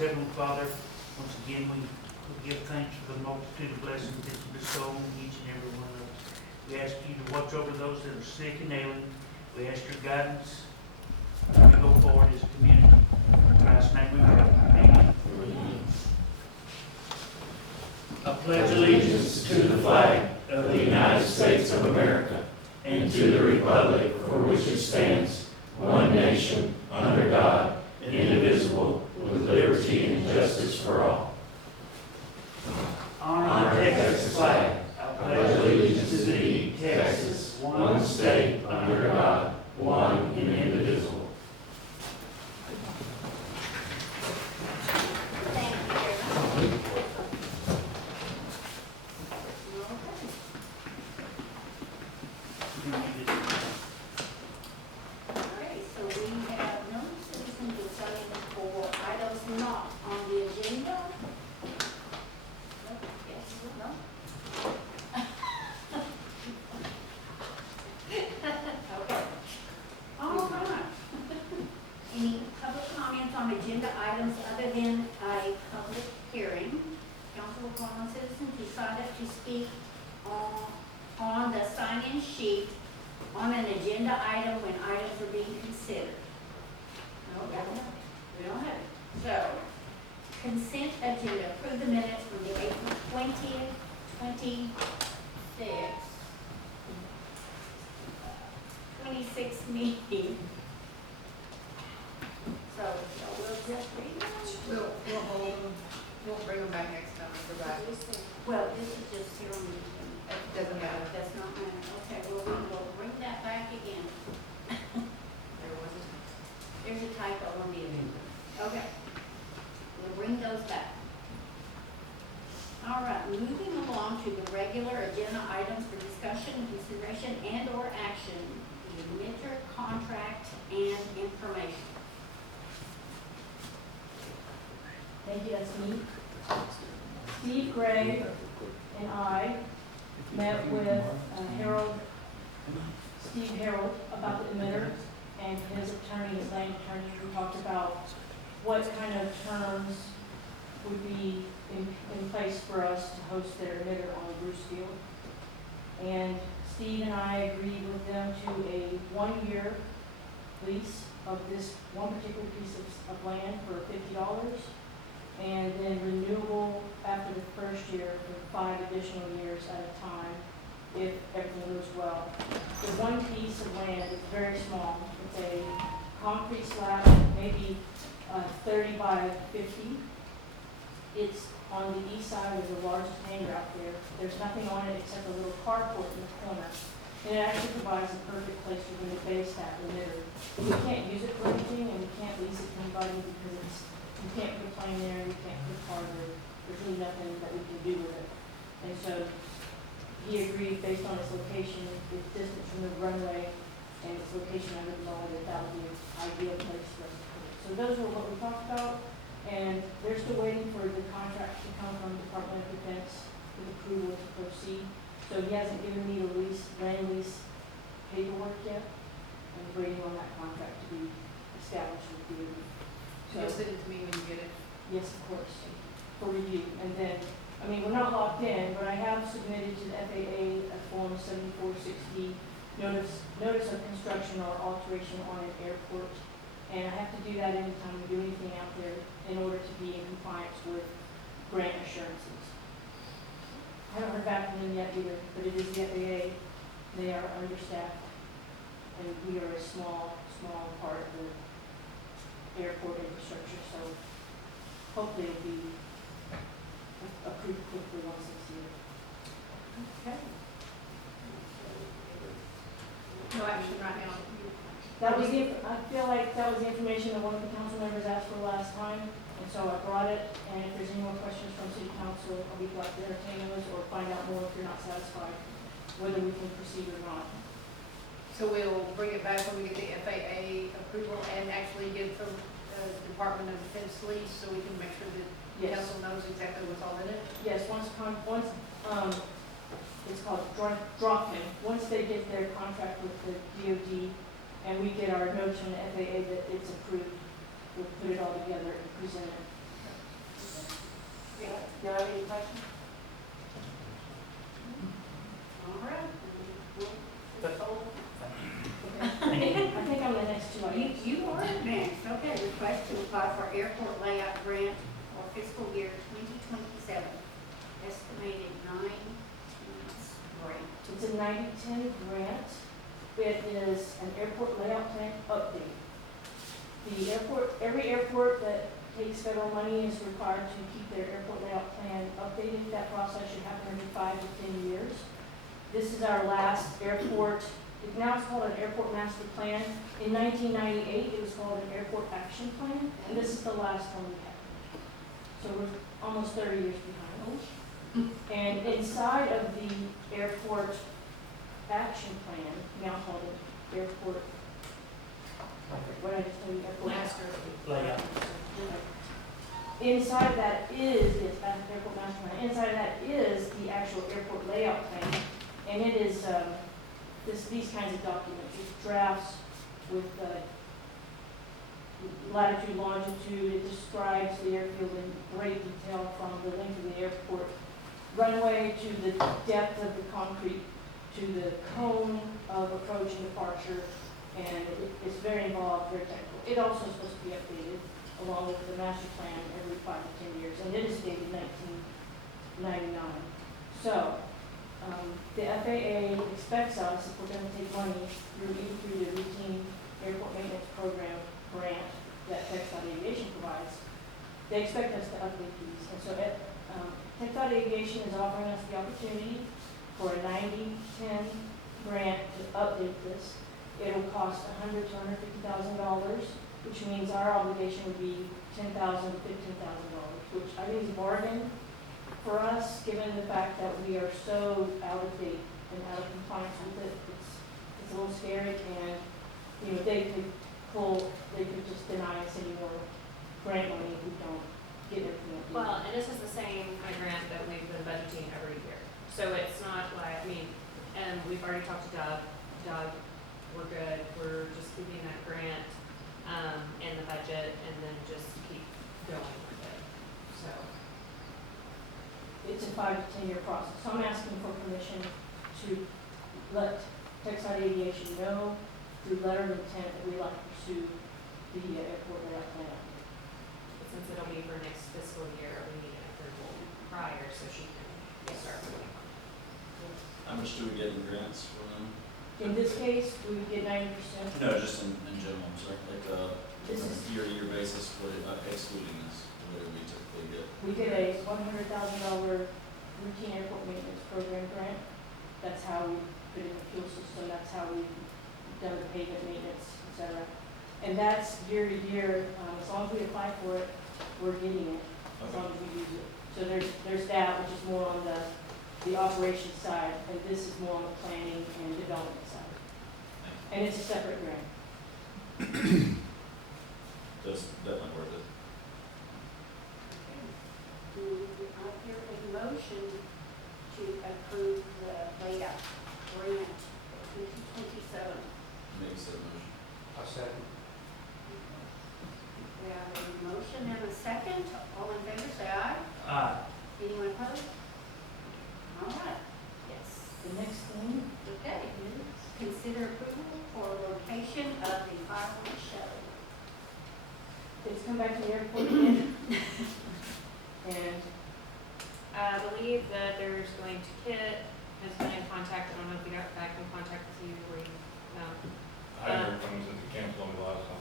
Heavenly Father, once again, we give thanks for the multitude of blessings that you bestow on each and every one of us. We ask you to watch over those that are sick and ailing. We ask your guidance as we go forward as a community. In Christ's name we pray. Amen. I pledge allegiance to the flag of the United States of America and to the republic for which it stands, one nation, under God, indivisible, with liberty and justice for all. Honor the Texas flag. I pledge allegiance to thee, Texas, one state, under God, one and indivisible. On the sign-in sheet on an agenda item when items are being considered. No, we don't have it. So, consent agenda, approve the minutes from the April 20th, 26 meeting. So, we'll just read them. We'll hold them, we'll bring them back next time if we're back. Well, this is just here on the. It doesn't matter. That's not matter. Okay, well, we will bring that back again. There wasn't. There's a typo on the agenda. Okay. We'll bring those back. All right, moving along to the regular agenda items for discussion, consideration, and/or action, the emitter contract and information. Thank you, that's me. Steve Gray and I met with Steve Harold about the emitter, and his attorney, his land attorney, we talked about what kind of terms would be in place for us to host their emitter on Bruce Field. And Steve and I agreed with them to a 1-year lease of this one particular piece of land for $50. And then renewable after the first year for 5 additional years at a time, if everything goes well. The one piece of land is very small. It's a concrete slab, maybe 30 by 50. It's on the east side of the largest hangar out there. There's nothing on it except a little carport in the corner. And it actually provides a perfect place for them to base that emitter. We can't use it for anything, and we can't lease it to anybody because you can't put a plane there, you can't put a car there. There's really nothing that we can do with it. And so he agreed based on its location, its distance from the runway, and its location under the law, that would be an ideal place for us to put it. So those were what we talked about, and they're still waiting for the contract to come from the Department of Defense with approval to proceed. So he hasn't given me the land lease paperwork yet. I'm waiting on that contract to be established with DOD. You'll send it to me when you get it. Yes, of course, for review. And then, I mean, we're not locked in, but I have submitted to the FAA a Form 7460 notice of construction or alteration on an airport. And I have to do that anytime we do anything out there in order to be in compliance with grant assurances. I haven't heard back from them yet either, but it is the FAA. They are understaffed, and we are a small part of the airport infrastructure, so hopefully it'll be approved quickly once it's here. Okay. No action right now. That was I feel like that was the information that one of the council members asked for last time, and so I brought it, and if there's any more questions from city council, I'll be glad to entertain those or find out more if you're not satisfied, whether we can proceed or not. So we'll bring it back when we get the FAA approval and actually get the Department of Defense lease so we can make sure that the Yes. council knows exactly what's all in it. Yes, once it's called Dropman. Once they get their contract with the DOD and we get our notes from the FAA that it's approved, we'll put it all together and present it Yeah. Do you have any questions? All right. I think I'm the next two items. You are next. Okay, request to apply for airport layout grant for fiscal year 2027. Estimated 9 months grant. It's a 90-10 grant. It is an airport layout plan update. The airport, every airport that takes federal money is required to keep their airport layout plan updated. That process should happen every 5 to 10 years. This is our last airport, now it's called an airport master plan. In 1998, it was called an airport action plan, and this is the last one we have. So we're almost 30 years behind. And inside of the airport action plan, now called an airport, what did I just tell you, airport Master. Layout. Inside that is, yes, airport master plan, inside that is the actual airport layout plan. And it is, these kinds of documents, it's drafts with latitude, longitude. It describes the airfield in great detail from the length of the airport runway to the depth of the concrete to the cone of approach and departure. And it's very involved, very technical. It also is supposed to be updated along with the master plan every 5 to 10 years, and it is dated 1999. So, the FAA expects us, if we're going to take money through the routine airport maintenance program grant that TxDOT Aviation provides, they expect us to update these. And so TxDOT Aviation is offering us the opportunity for a 90-10 grant to update this. It'll cost $100,000 to $150,000, which means our obligation would be $10,000 to $15,000, which I think is a bargain for us, given the fact that we are so out of date and out of compliance with it. It's a little scary, and, you know, they could just deny us any more grant money if we don't get everything that we need. Well, and this is the same kind of grant that we've been budgeting every year. So it's not like, I mean, and we've already talked to Doug. Doug, we're good. We're just keeping that grant in the budget and then just keep going with it. So. It's a 5 to 10 year process. So I'm asking for permission to let TxDOT Aviation know through letter of intent that we like to pursue the airport layout plan. Since it'll be for next fiscal year, we need an approval prior so she can start moving on. How much do we get in grants for them? In this case, we would get 90%. No, just in general, I'm sorry, like, This on is- a year-to-year basis, what, excluding this, what do we typically get? We get a $100,000 routine airport maintenance program grant. That's how we put in the fuel system, that's how we've done the pavement maintenance, et cetera. And that's year to year, as long as we apply for it, we're getting it, as Okay. long as we use it. So there's that, which is more on the operations side, and this is more on the planning and development side. And it's a separate grant. That's definitely worth it. Do I hear a motion to approve the layout grant for 2027? Makes that motion. I'll second. We have a motion and a second. All in favor, say aye. Anyone opposed? All right. Yes. The next thing Okay. Consider approval for location of the fireworks show. is come back to the airport again. And I believe that there's going to Kit, has been in contact, I don't know if he got back in contact with you, or you, no. I heard from since it canceled on the last one.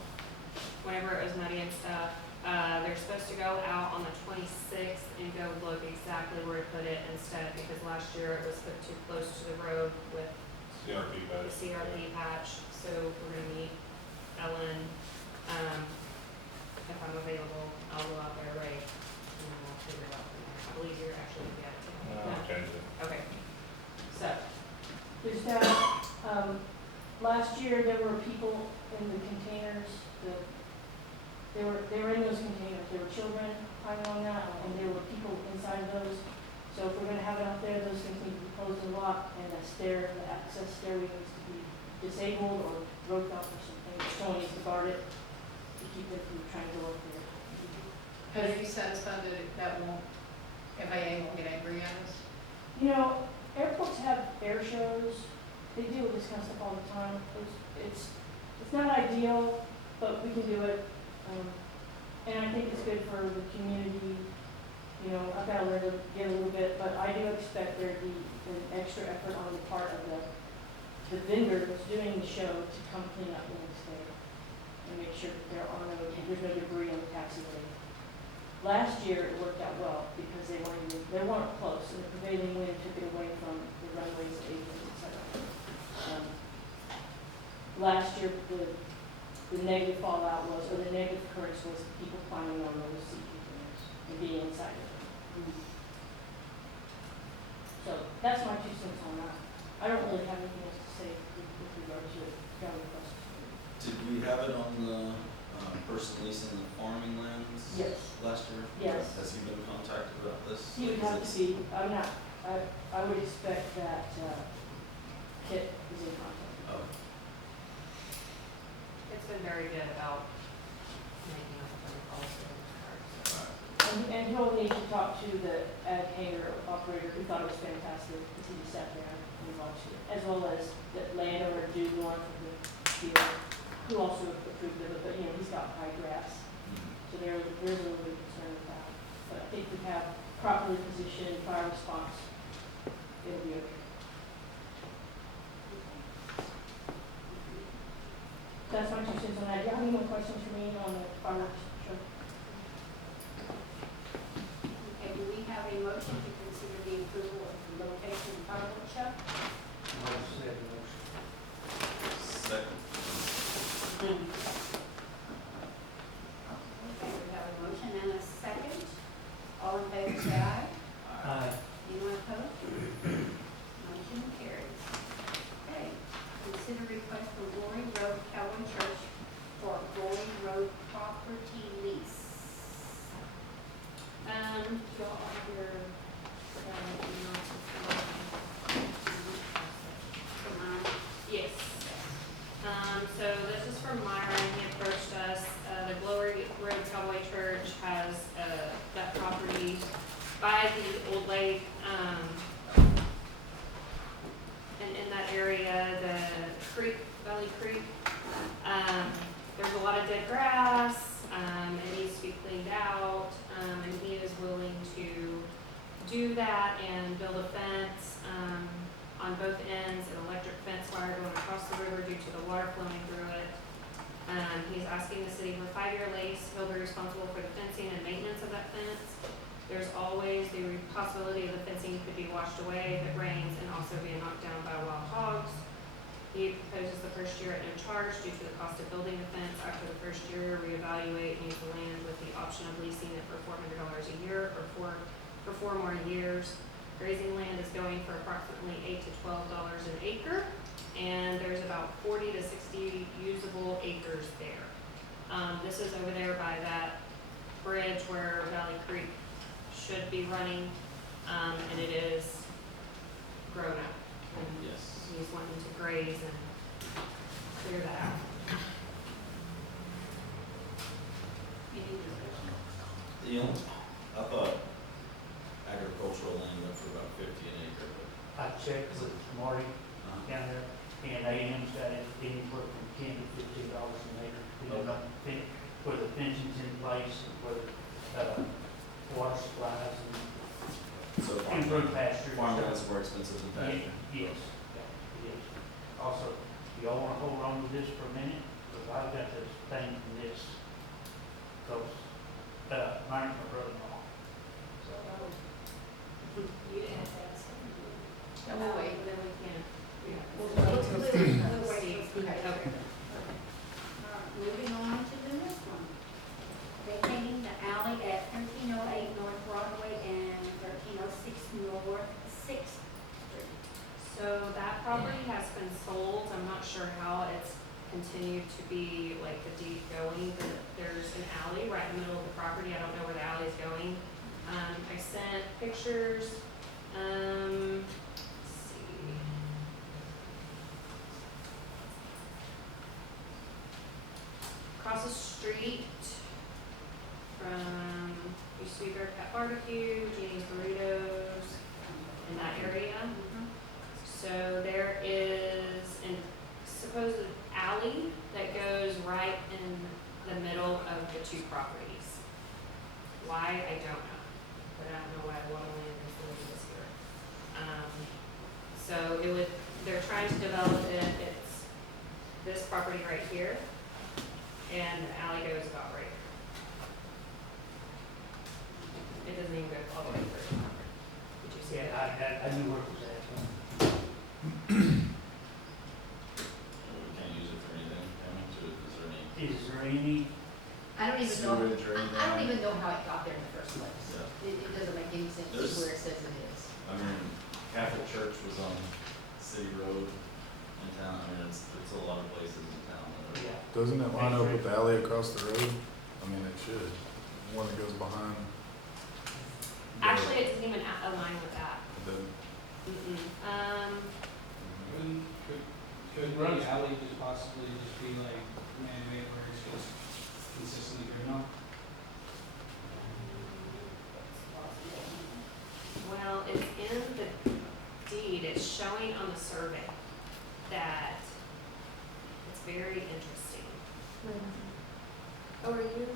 Whenever it was muddy and stuff, they're supposed to go out on the 26th and go look exactly where to put it instead, because last year it was put too close to the road with CRP the badge. CRP patch, so we're gonna meet Ellen, if I'm available, I'll go out there, right, and then we'll figure it out from there. I believe you're actually gonna be out of town. No, I changed it. Okay, so, there's that, last year there were people in the containers, they were in those containers, there were children climbing on that, and there were people inside of those. So if we're gonna have it out there, those things need to be closed and locked, and the access stairway needs to be disabled or roped off or something. Someone needs to guard it to keep them from trying to go up there. But are you satisfied that that won't FAA won't get angry at us. You know, airports have air shows, they deal with this kind of stuff all the time. It's not ideal, but we can do it. And I think it's good for the community. You know, I've got to learn to get a little bit, but I do expect there to be an extra effort on the part of the vendor that's doing the show to come clean up the next day and make sure that there's no debris on the taxiway. Last year, it worked out well because they weren't close, and the prevailing wind took it away from the runways, aprons, et cetera. Last year, the negative fallout was, or the negative occurrence was people climbing on those sea containers and being inside of them. So that's my 2 cents on that. I don't really have anything else to say with regard to it. Did we have it on the person leasing the farming lands? Yes. Last year? Yes. Has he been contacted about this? He would have to be, I would expect that Kit is in contact. Oh, It's been very good about making up the phone calls for the cars. alright. And he'll need to talk to the ag hangar operator who thought it was fantastic because he just sat there and watched it, as well as the landowner Dude North of the field, who also approved of it, but you know, he's got high grass. So there's a little bit of concern with that. But I think we have properly positioned fire response. It'll be okay. That's my 2 cents on that. Do you have any more questions for me on the fireworks show? Okay, do we have a motion to consider the approval of the location of fireworks show? I'll say the motion. Second. Okay, we have a motion and a second. All in favor, say aye. Aye. Anyone opposed? Motion carries. Okay, consider request from Glory Road Calvary Church for Glory Road property lease. You all have your, emails. Come on. Yes. So this is from Myron, he approached us, the Glory Road Cowboy Church has, that property by the old lake, and in that area, the creek, Valley Creek, there's a lot of dead grass, it needs to be cleaned out, and he is willing to do that and build a fence, on both ends, an electric fence wire going across the river due to the water flowing through it. He's asking the city for a 5-year lease. He'll be responsible for the fencing and maintenance of that fence. There's always the possibility of the fencing could be washed away if it rains and also be knocked down by wild hogs. He proposes the first year at no charge due to the cost of building the fence. After the first year, reevaluate and use the land with the option of leasing it for $400 a year or for 4 more years. Grazing land is going for approximately $8 to $12 an acre, and there's about 40 to 60 usable acres there. This is over there by that bridge where Valley Creek should be running, and it is grown up. And Yes. he's wanting to graze and clear that out. Any discussion? You know, I thought agricultural land went for about 50 an acre, but. I checked with Marty down there, and A&M's got it anywhere from $10 to $15 an acre, depending on where the fencing's in place, and where water supplies So and improved pasture. and farmland's stuff. more expensive than pasture? Yes, yeah, it is. Also, y'all wanna hold on to this for a minute, because I've got this thing from this, because, mine's my brother-in-law. So, You didn't have that. No, we'll wait. Then we can. We'll We'll wait. wait. Okay. Moving on to the next one. Vacating the alley at 1308 North Broadway and 1306 North Sixth Street. So that property has been sold, I'm not sure how it's continued to be like the deed going, but there's an alley right in the middle of the property, I don't know where the alley is going. I sent pictures, let's see. Across the street from, you Sweet Bear Cat Barbecue, Janie's Burritos, in that area. So there is a supposed alley that goes right in the middle of the two properties. Why, I don't know, but I don't know why water land is doing this here. So it would, they're trying to develop it, it's this property right here, and the alley goes about right here. It doesn't even go all the way through. Did you see it? Yeah, I knew where it was at. We can't use it for anything, can we? Is there any Is there any, I don't even know, sewage or anything? I don't even know how it got there in the first place. Yeah. It doesn't make any sense There's- where it says it is. I mean, Catholic Church was on City Road in town. I mean, it's a lot of places in town that are. yeah, Doesn't it line up with the alley across the road? I mean, it should. The one that goes behind. Actually, it doesn't even align with that. The, Could the alley just possibly just be like man-made where it's just consistently driven on? Well, it's in the deed, it's showing on the survey that it's very interesting. Oh, are you?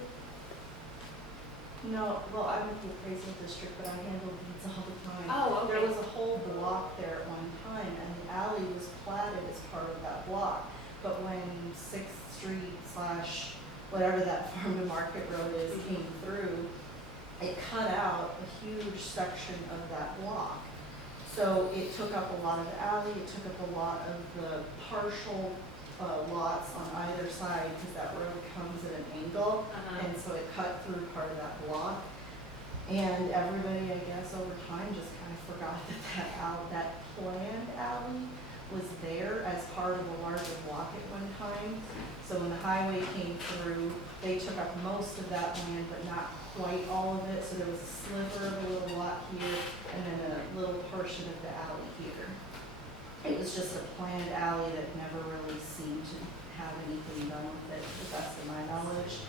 No, well, I'm in the appraisal district, but I handle deeds all the time. Oh, okay. There was a whole block there at one time, and the alley was platted as part of that block. But when Sixth Street / whatever that farm to market road is came through, it cut out a huge section of that block. So it took up a lot of the alley, it took up a lot of the partial lots on either side, because that road comes at an angle. Uh-huh. And so it cut through part of that block. And everybody, I guess, over time just kind of forgot that planned alley was there as part of a larger block at one time. So when the highway came through, they took up most of that land, but not quite all of it. So there was a sliver of a little lot here, and then a little portion of the alley here. It was just a planned alley that never really seemed to have anything done with it, to the best of my knowledge,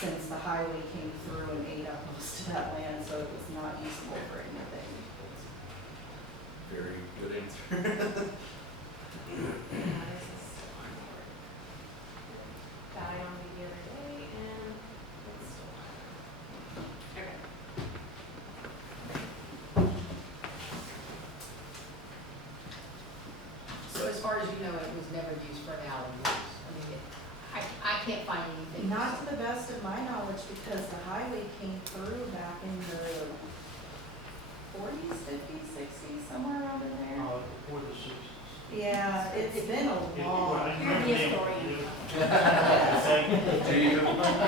since the highway came through and ate up most of that land, so it was not usable for anything. Very good answer. Yeah, this is still on board. Died on me the other day and it's still on. Okay. So as far as you know, it was never used for an alley use. I mean, I can't find anything. Not to the best of my knowledge, because the highway came through back in the 40s, 50s, 60s, somewhere around in there. before the sixties. Yeah, it's been a long, You're the historian.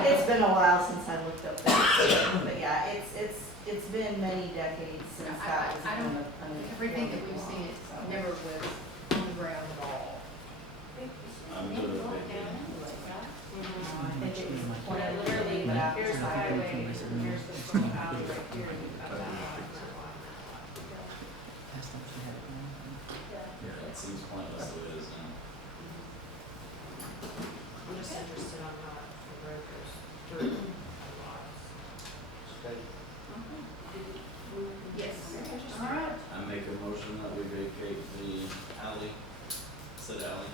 it's been a while since I looked up that, but yeah, it's been many decades since that was I kind don't- of. Everything that we've seen, it never was on the ground at all. I'm good with it. I think it was Yeah, planned. literally, but after here's the some- highway, and here's the front alley right here, and you've got that lot, and that lot, and that lot. Yeah, it seems pointless the way it is now. I'm just interested on how the road goes through the lots. Yes. All right, I make a motion that we vacate the alley, said alley,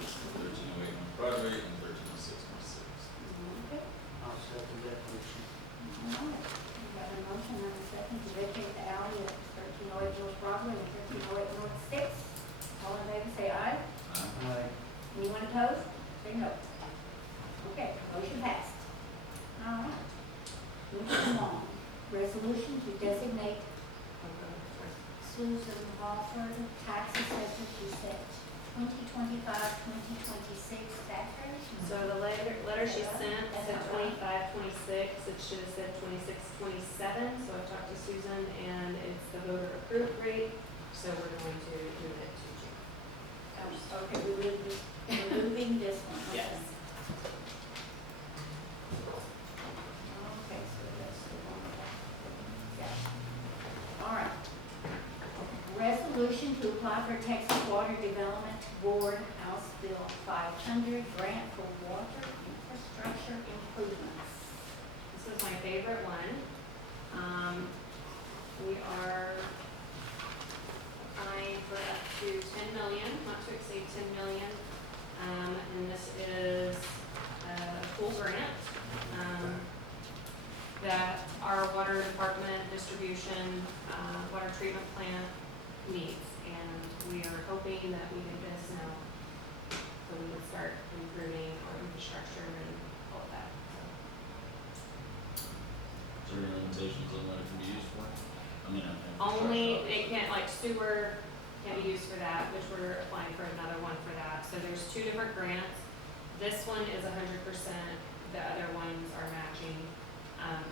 1308 North Broadway and 1306 North Sixth. okay. I'll second that motion. All right, we got a motion and a second to vacate the alley at 1308 North Broadway and 1308 North Sixth. All in favor, say aye. Aye. Anyone opposed? Say no. Okay, motion passed. All right. Moving along. Resolution to designate Susan Crawford tax assessor to set 2025, 2026 tax rate. So the letter she sent said 25, 26, it should have said 26, 27, so I talked to Susan, and it's the voter approved rate, so we're going to move it to June. Okay, we're moving this one. Okay. Yes. Okay, so that's the one. Yeah. All right. Resolution to apply for Texas Water Development Board House Bill 500 grant for water infrastructure improvements. This was my favorite one. We are applying for up to 10 million, not to exceed 10 million. And this is a full grant, that our water department distribution, water treatment plant needs. And we are hoping that we get this now, so we would start improving our infrastructure and all of that, so. Is there any limitations on what it can be used for? I mean, Only, it can't, like sewer can be used for that, which we're applying for another one for that. So there's two different grants. This one is 100%, the other ones are matching.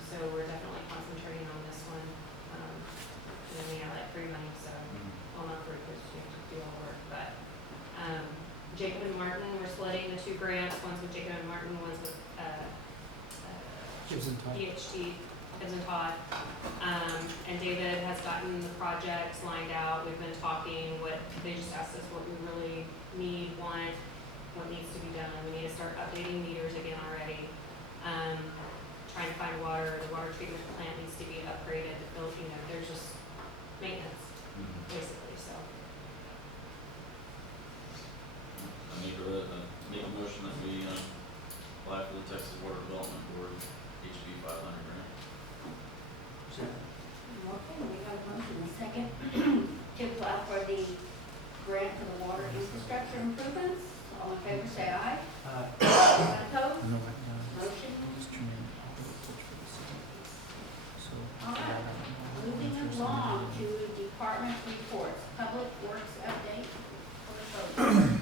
So we're definitely concentrating on this one. And then we have like free money, so, well, not free, because we have to do all the work, but, Jacob and Martin, we're splitting the two grants. One's with Jacob and Martin, one's with, PHT, Gibbs and Todd. And David has gotten the projects lined out. We've been talking, they just asked us what we really need, want, what needs to be done. We need to start updating meters again already. Trying to find water, the water treatment plant needs to be upgraded, there's just maintenance, basically, so. I make a motion that we, apply for the Texas Water Development Board HB 500 grant. Okay, we got a motion, a second, to apply for the grant for the water infrastructure improvements. All in favor, say aye. Anyone opposed? Motion. All right, moving along to department reports, public works update for the vote.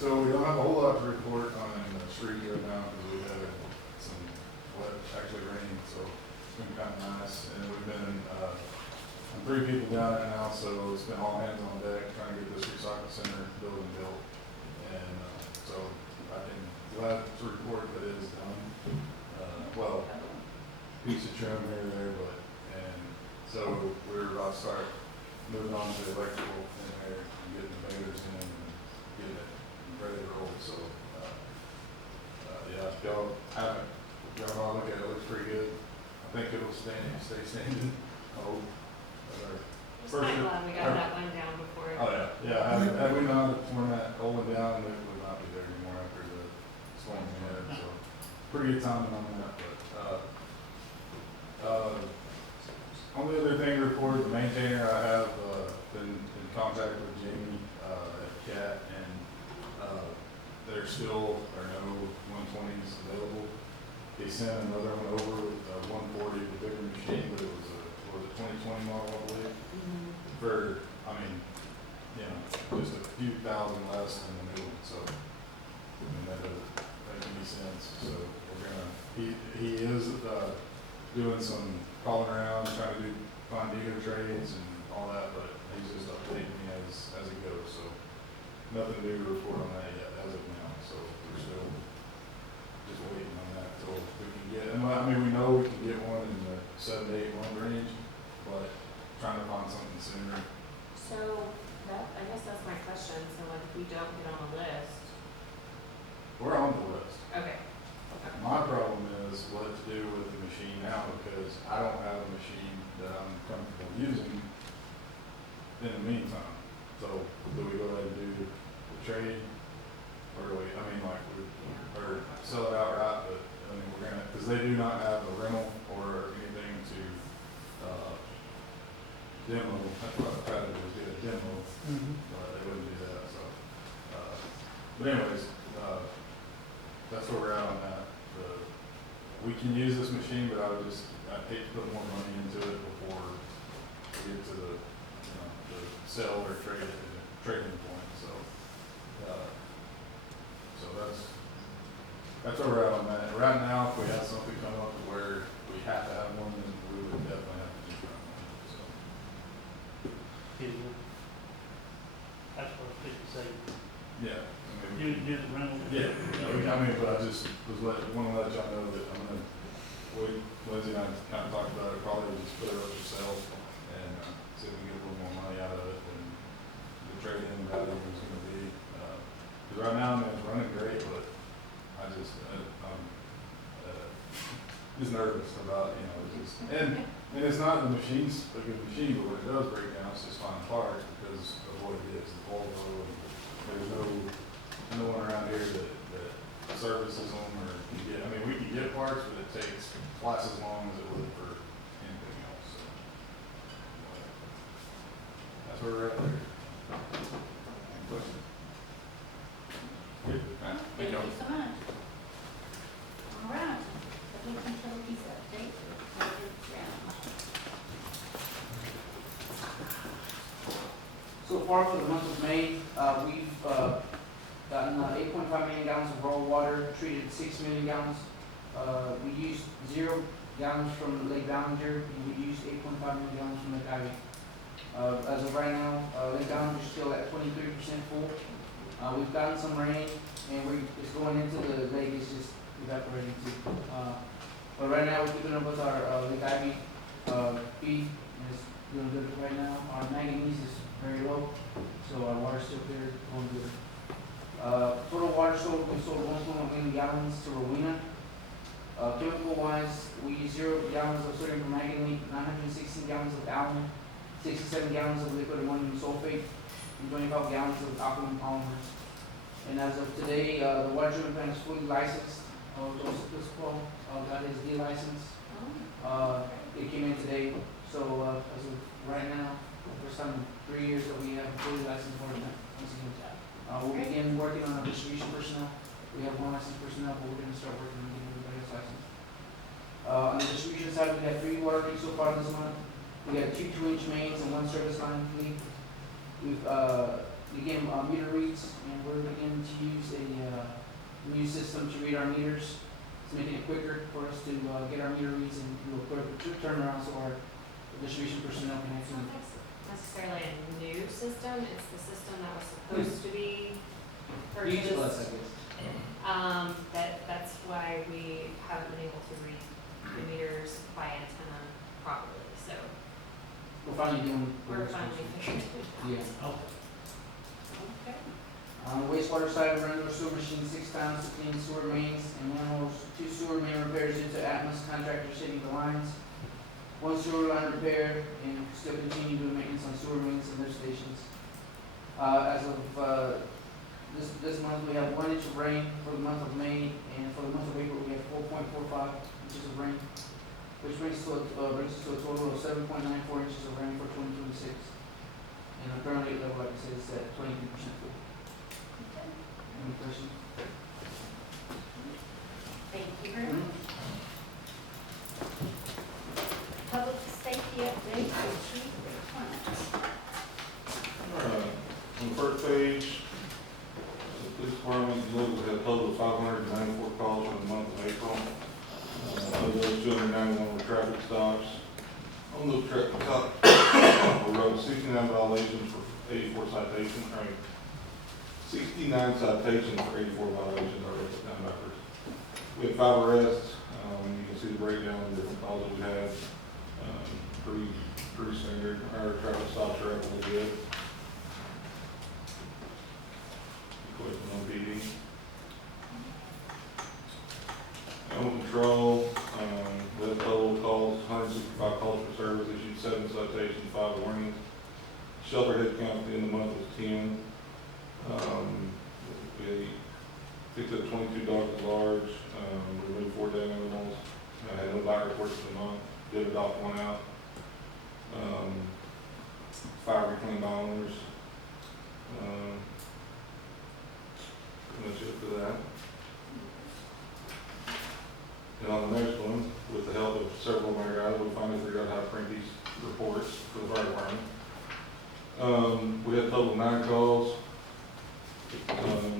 So we don't have a whole lot to report on the street right now because we had some wet, actually rain, so it's been kind of nice. And we've been, 3 people down there now, so it's been all hands on deck trying to get this recycle center building built. And so I can glad to report that it is done. Well, piece of trim here and there, but, and so we're about to start moving on to electrical in there and getting the baiters in and getting it ready to roll. So, yeah, if y'all haven't, y'all want to look at it, it looks pretty good. I think it'll stay standing. Oh, Just kind of glad we got that one down before. oh yeah, had we not torn that old one down, it would not be there anymore after the storm we had. So, pretty good timing on that. But only other thing to report, the maintainer, I have been in contact with Jamie at CAT, and there still are no 120s available. They sent another one over with 140, the bigger machine, but it was a 2020 model, I believe. For, I mean, you know, just a few thousand less than the new one, so, I mean, that doesn't make any sense. So we're gonna, he is doing some calling around, trying to find dealer trades and all that, but he's just updating me as he goes, so nothing new to report on that yet as of now, so we're still just waiting on that till we can get, and I mean, we know we can get one in the 7 to 8 month range, but trying to find something sooner. So I guess that's my question. So like if we don't get on the list. We're on the list. Okay. My problem is what to do with the machine now, because I don't have a machine that I'm comfortable using in the meantime. So do we go ahead and do the trade, or do we, I mean, like, or sell it outright, but, I mean, we're gonna, because they do not have a rental or anything to, demo. That's what I tried to do, is get a demo, but they wouldn't do that, so. But anyways, that's where we're at on that. We can use this machine, but I'd hate to put more money into it before we get to the, you know, the sell or trading point, so. So that's where we're at on that. Right now, if we have something come up where we have to have one, then we would definitely have to do that, so. That's what I was thinking, say, Yeah. I mean, do the rental. yeah, I mean, but I just want to let y'all know that I'm gonna, Lindsay and I kind of talked about it, probably just put it up for sale and see if we can get a little more money out of it than the trade-in value is gonna be. just nervous about, you know, just, and it's not the machine's a good machine, but when it does break down, it's just fine parts because of what it is, the Volvo, and there's no one around here that services them or can get, I mean, we can get parts, but it takes twice as long as it would for anything else, so. That's where we're at there. Any questions? Good. Thank you so much. All right, public utilities update, Roger Brown. So far for the month of May, we've gotten 8.5 million gallons of raw water, treated 6 million gallons. We used 0 gallons from Lake Ballinger, and we used 8.5 million gallons from Lake Ivy. As of right now, Lake Ballinger is still at 23% full. We've gotten some rain, and it's going into the lake, it's just evaporating too. But right now, we're keeping up with our Lake Ivy feed, and it's doing good right now. Our manganese is very low, so our water's still clear, going good. Total water sold, we sold 1.1 million gallons to Rowena. Chemical wise, we used 0 gallons of sodium permanganate, 916 gallons of alum, 67 gallons of liquid ammonium sulfate, and 25 gallons of alkaline polymers. And as of today, the water treatment plant is fully licensed. Joseph Piscopo got his D license. It came in today, so as of right now, first time in 3 years that we have a fully licensed water plant. We'll begin working on our distribution personnel. We have 1 licensed personnel, but we're going to start working on getting everybody else licensed. On the distribution side, we have 3 water leaks so far this month. We got 2 2-inch mains and 1 service line leak. We've began meter reads, and we're beginning to use a new system to read our meters. It's making it quicker for us to get our meter reads and do a quick turnaround so our distribution personnel can It's actually. not necessarily a new system, it's the system that was supposed to be Each of us, I purchased. guess. That's why we haven't been able to read the meters by antenna properly, so We're finally doing. we're finally figuring it out. Yeah. Okay. On the wastewater side, we run our sewer machine 6 times to clean sewer mains and manholes, 2 sewer main repairs into Atmos contractor hitting the lines, 1 sewer line repair, and still continue doing maintenance on sewer mains and lift stations. As of this month, we have 1 inch of rain for the month of May, and for the month of April, we have 4.45 inches of rain, which brings us to a total of 7.94 inches of rain for 2026. And our current rate level, like I said, is at 22% full. Any questions? Thank you very much. Public safety update for Chief Clements. On the first page, the police department, we had a total of 594 calls for the month of April. Of those, 291 were traffic stops. On those traffic stops, we wrote 69 violations for 84 citations, 69 citations for 84 violations, I wrote it down backwards. We had 5 arrests, you can see the breakdown of the different calls that we had. Pretty standard, our traffic stops are up a little bit. Quick on PD. Animal control, we had total calls, 165 calls for service, issued 7 citations, 5 warnings. Shelter head count at the end of the month was 10. We picked up 22 dogs at large, removed 4 dead animals, had no bite reports for the month, did adopt 1 out. 5 reclaimed dollars. Pretty much it for that. And on the next one, with the help of several of my guys, we finally figured out how to print these reports for the fire department. We had a total of 9 calls.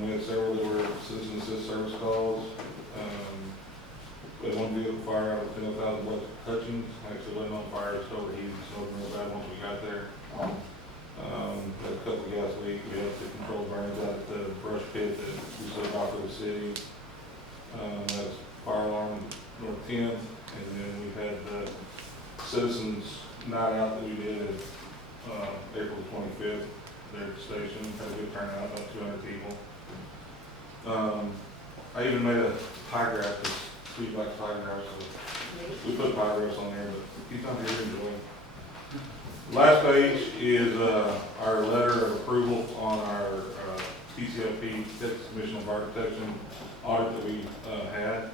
We had several that were citizen assist service calls. We had 1 vehicle fire out of 10,000 West Hutchins. Actually, it wasn't on fire, it was overheated, snowed real bad once we got there. We had a couple of gas leaks. We had to control burns out at the brush pit that we set off of the city. That's fire alarm North 10th. And then we had the citizens night out that we did at April 25th. There at the station, had a good turnout, about 200 people. I even made a pie graph, because Steve likes pie graphs, so We put progress on there, but he's not here to join. Last page is, our letter of approval on our, TCFP, Texas Commission on Fire Protection audit that we, had.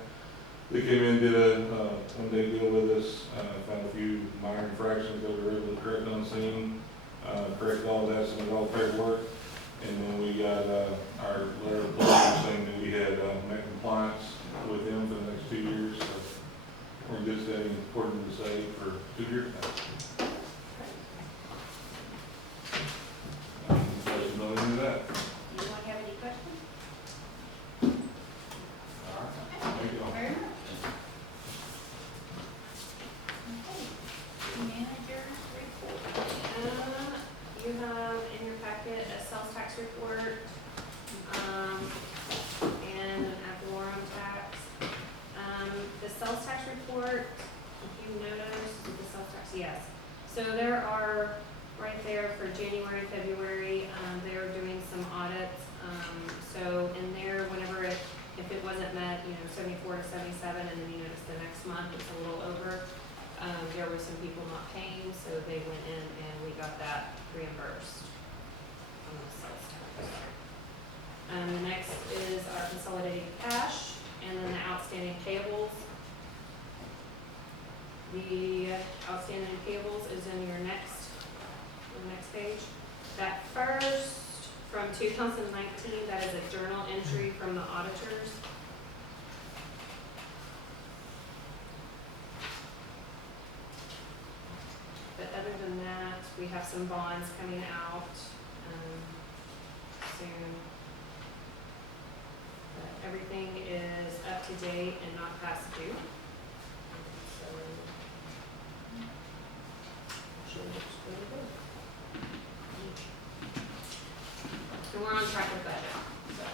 They came in, did a, one-day deal with us, found a few minor infractions that we were able to correct on scene, correct all that, submit all the paperwork. And then we got, our letter of approval saying that we had, met compliance with them for the next 2 years. So we're in good standing, according to say, for 2 years now. Questions on any of that? Anyone have any questions? All right. Thank you all. Very much. Okay. Manager's report. You have in your packet a sales tax report, and an ad valorem tax. The sales tax report, if you notice, the sales tax, yes. So there are, right there for January, February, they are doing some audits. So in there, whenever if it wasn't met, 74 to 77, and then you notice the next month it's a little over, there were some people not paying, so they went in and we got that reimbursed on the sales tax. The next is our consolidated cash, and then the outstanding payables. The outstanding payables is in your next, the next page. That first, from 2019, that is a journal entry from the auditors. But other than that, we have some bonds coming out soon. But everything is up to date and not past due. So, actually looks pretty good. And we're on track with budget. So, do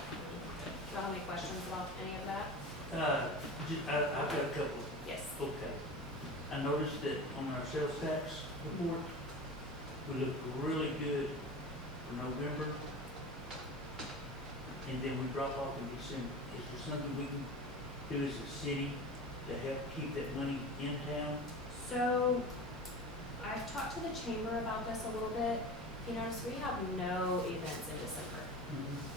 you have any questions about any of that? I've got a couple. Yes. Okay. I noticed that on our sales tax report, we look really good for November, and then we drop off in December. Is there something we can do as a city to help keep that money in town? So, I've talked to the chamber about this a little bit. You notice we have no events in December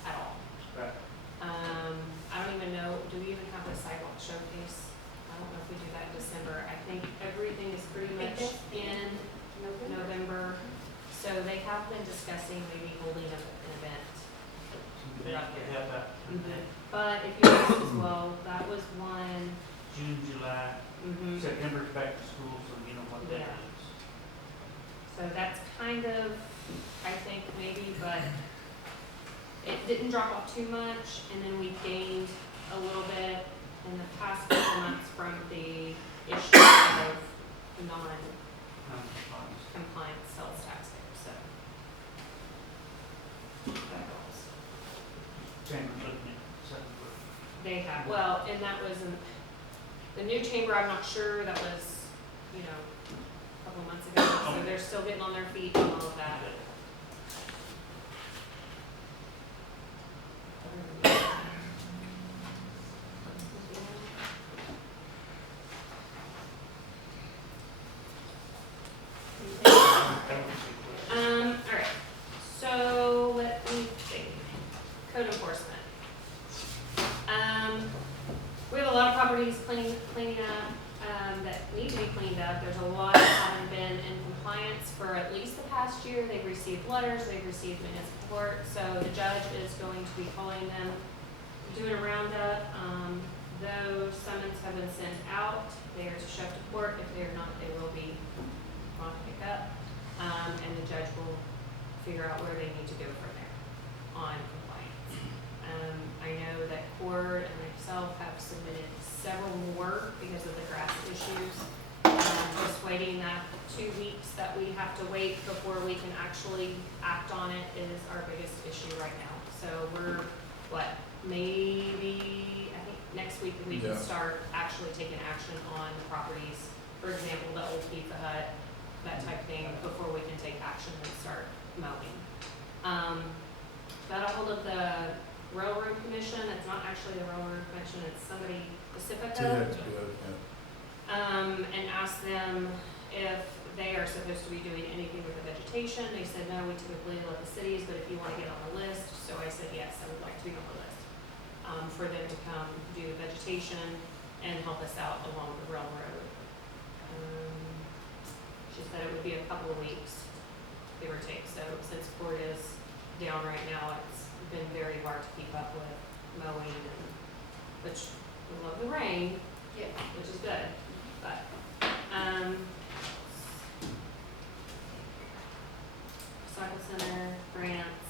at all. Right. I don't even know, do we even have a sidewalk showcase? I don't know if we do that in December. I think everything is pretty much in November. So they have been discussing maybe holding an event. Something to help out with that. But if you notice as well, that was one, June, July, September's back to school, so you know what that Yeah. is. so that's kind of, I think maybe, but it didn't drop off too much, and then we gained a little bit in the past couple months from the issue of non-compliant sales tax there, so. That goes. Chamber's looking at something for They have, well, and that wasn't, the new chamber, I'm not sure, that was, a couple months ago, so they're still getting on their feet and all of that. Alright, so let me think. Code enforcement. We have a lot of properties cleaning up, that need to be cleaned up. There's a lot that haven't been in compliance for at least the past year. They've received letters, they've received municipal court, so the judge is going to be calling them, doing a roundup. Those summons have been sent out. They are to show up to court. If they are not, they will be on pick up. And the judge will figure out where they need to go from there on compliance. I know that Cord and myself have submitted several more because of the grass issues. Just waiting that 2 weeks that we have to wait before we can actually act on it is our biggest issue right now. So we're, maybe, I think next week we can start actually taking action on the properties. For example, the old Pizza Hut, that type thing, before we can take action and start mowing. Got a hold of the Railroad Commission. It's not actually the Railroad Commission, it's somebody, Pacifica. and asked them if they are supposed to be doing anything with the vegetation. They said, no, we typically let the cities, but if you wanna get on the list, so I said, yes, I would like to be on the list. For them to come do the vegetation and help us out along the railroad. She said it would be a couple of weeks, give or take, so since court is down right now, it's been very hard to keep up with mowing and, which, we love the rain, Yeah. which is good, but, Cycle Center, grants.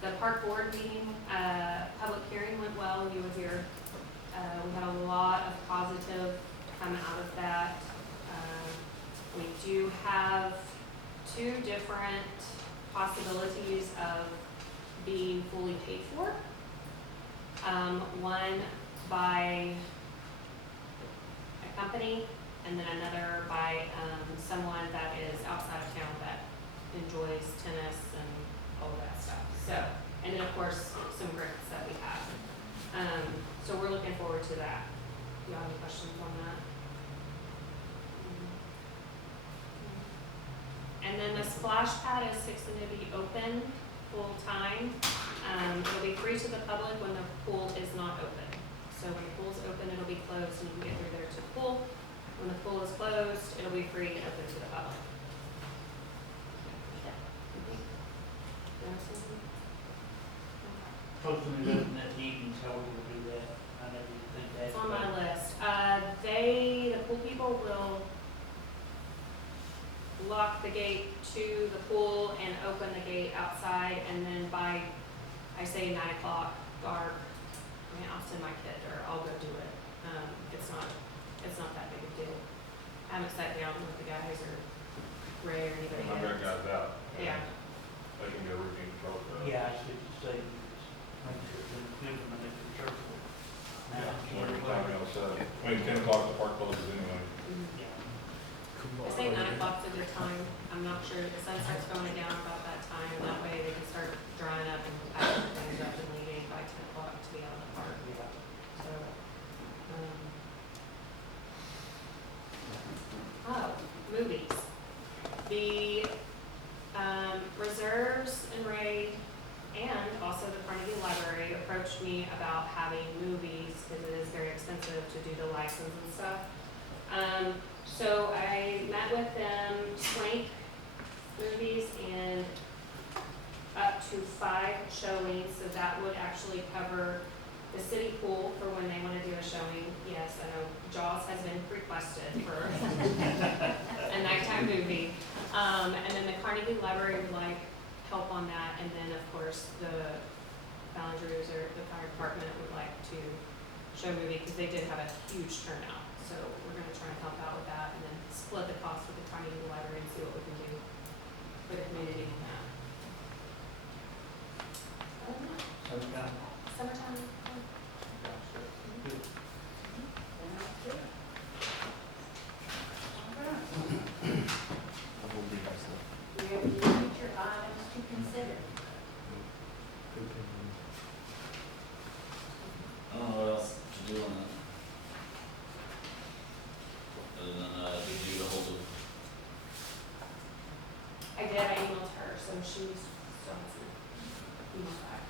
The park board meeting, public hearing went well, you were here. We had a lot of positive come out of that. We do have two different possibilities of being fully paid for. One by a company, and then another by someone that is outside of town that enjoys tennis and all of that stuff. So, and then of course, some grants that we have. So we're looking forward to that. Do you have any questions on that? And then the splash pad is fixing to be open full time. It'll be free to the public when the pool is not open. So when the pool's open, it'll be closed and you can get through there to the pool. When the pool is closed, it'll be free and open to the public. Posting it up in the evenings, how we will do that, I never even think that. It's on my list. The pool people will lock the gate to the pool and open the gate outside, and then by, I say 9 o'clock, dark, I mean, I'll send my kid, or I'll go do it. It's not that big a deal. I haven't sat down with the guys or Ray or anybody I've got yet. guys out. Yeah. They can go routine control stuff. Yeah, I should say, make sure it's good when they do church. Yeah, whatever time y'all set. I mean, 10 o'clock, the park closes anyway. Mhm. I say 9 o'clock's a good time. I'm not sure, the sun starts going down about that time, and that way they can start drying up and packing things up and leaving by 10 o'clock to be out of the park. So, movies. The, Reserves and Ray and also the Carnegie Library approached me about having movies, because it is very expensive to do the license and stuff. So I met with them, 20 movies and up to 5 showings, so that would actually cover the city pool for when they want to do a showing. Yes, I know Jaws has been requested for a nighttime movie. And then the Carnegie Library would like help on that, and then of course the Ballingeries or the fire department would like to show a movie, because they did have a huge turnout. So we're gonna try and help out with that, and then split the cost with the Carnegie Library and see what we can do for the community on that. Summertime. Summertime. Good. Do we have any future items to consider? I don't know what else to do on that. Other than, did you get a hold of, I did, I emailed her, so she was still hasn't emailed back.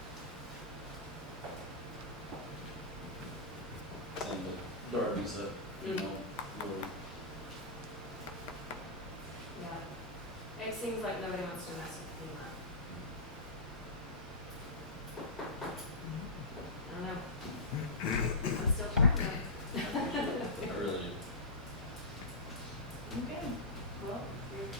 and the Darby said, you know, Lori? Yeah. It seems like nobody wants to mess with FEMA. I don't know. I'm still trying to. I really do. Okay, well, you're